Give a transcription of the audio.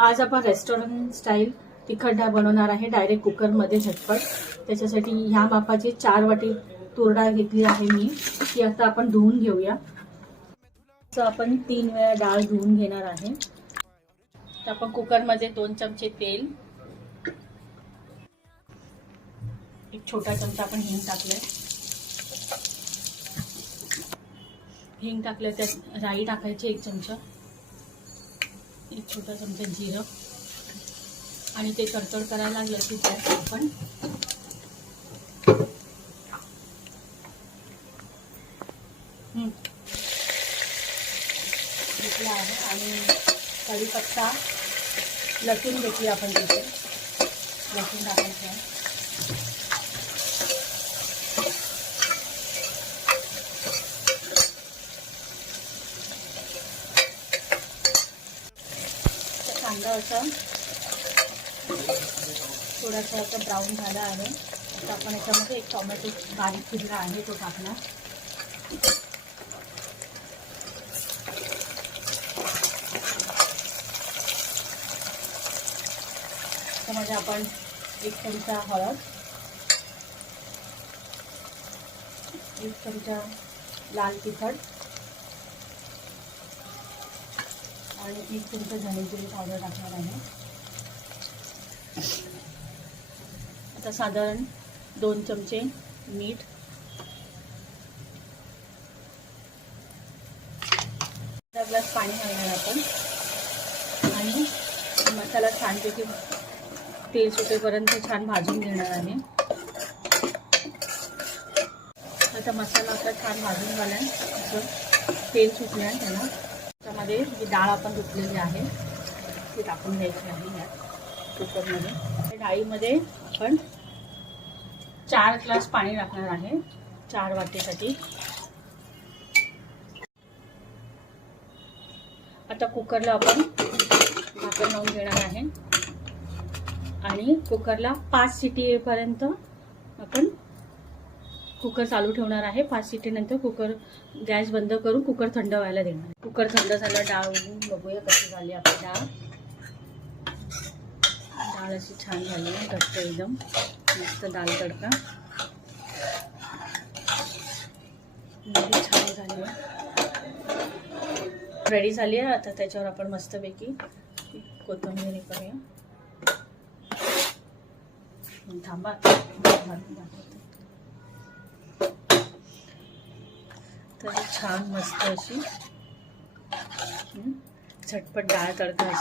आज आपण restaurant style तिखट डाळ बनवणार आहे, डायरेक्ट कुकरमध्ये झटपट. त्याच्यासाठी ह्या मापाची 4 वाटी तूर डाळ घेतली आहे मी. ती आता आपण धुवून घेऊया. तर आपण 3 वेळा डाळ धुवून घेणार आहे. तर आपण कुकरमध्ये 2 चमचे तेल, 1 छोटा चमचा आपण हिंग टाकले. हिंग टाकले त्यात राई टाकायची 1 चमचा, 1 छोटा चमचा जिरं, आणि ते तडतड करायला लागलं की त्यात आपण घेतला आहे आणि कढीपत्ता, लसूण घेतली आपण. तिथे लसूण टाकायचं आहे. कांदा असं थोडासा असं ब्राऊन झाला आहे. आता आपण याच्यामध्ये 1 टोमॅटो बारीक चिरला आहे तो टाकणार. त्यामध्ये आपण 1 चमचा हळद, 1 चमचा लाल तिखट आणि 1 चमचा धनेजिरे पावडर टाकणार आहे. आता साधारण 2 चमचे मीठ, अर्धा ग्लास पाणी घालणार आपण आणि मसाला छानपैकी तेल सुटेपर्यंत छान भाजून घेणार आहे. आता मसाला आपला छान भाजून झालाय, असं तेल सुटलं त्याला. त्यामध्ये जी डाळ आपण धुतलेली आहे ती टाकून द्यायची आहे या कुकरमध्ये. डाळीमध्ये आपण 4 ग्लास पाणी टाकणार आहे 4 वाटीसाठी. आता कुकरला आपण झाकण लावून घेणार आहे आणि कुकरला 5 शिटी येईपर्यंत आपण कुकर चालू ठेवणार आहे. 5 शिटीनंतर कुकर गॅस बंद करून कुकर थंड व्हायला देणार. कुकर थंड झालं, डाळ उघडून बघूया कशी झाली आपली डाळ. डाळ अशी छान झाली आहे, घट्ट एकदम मस्त डाळ तडका छान झाली आहे, रेडी झाली आहे. आता त्याच्यावर आपण मस्तपैकी कोथिंबीर करूया. थांबा, तर छान मस्त अशी झटपट डाळ तडका असा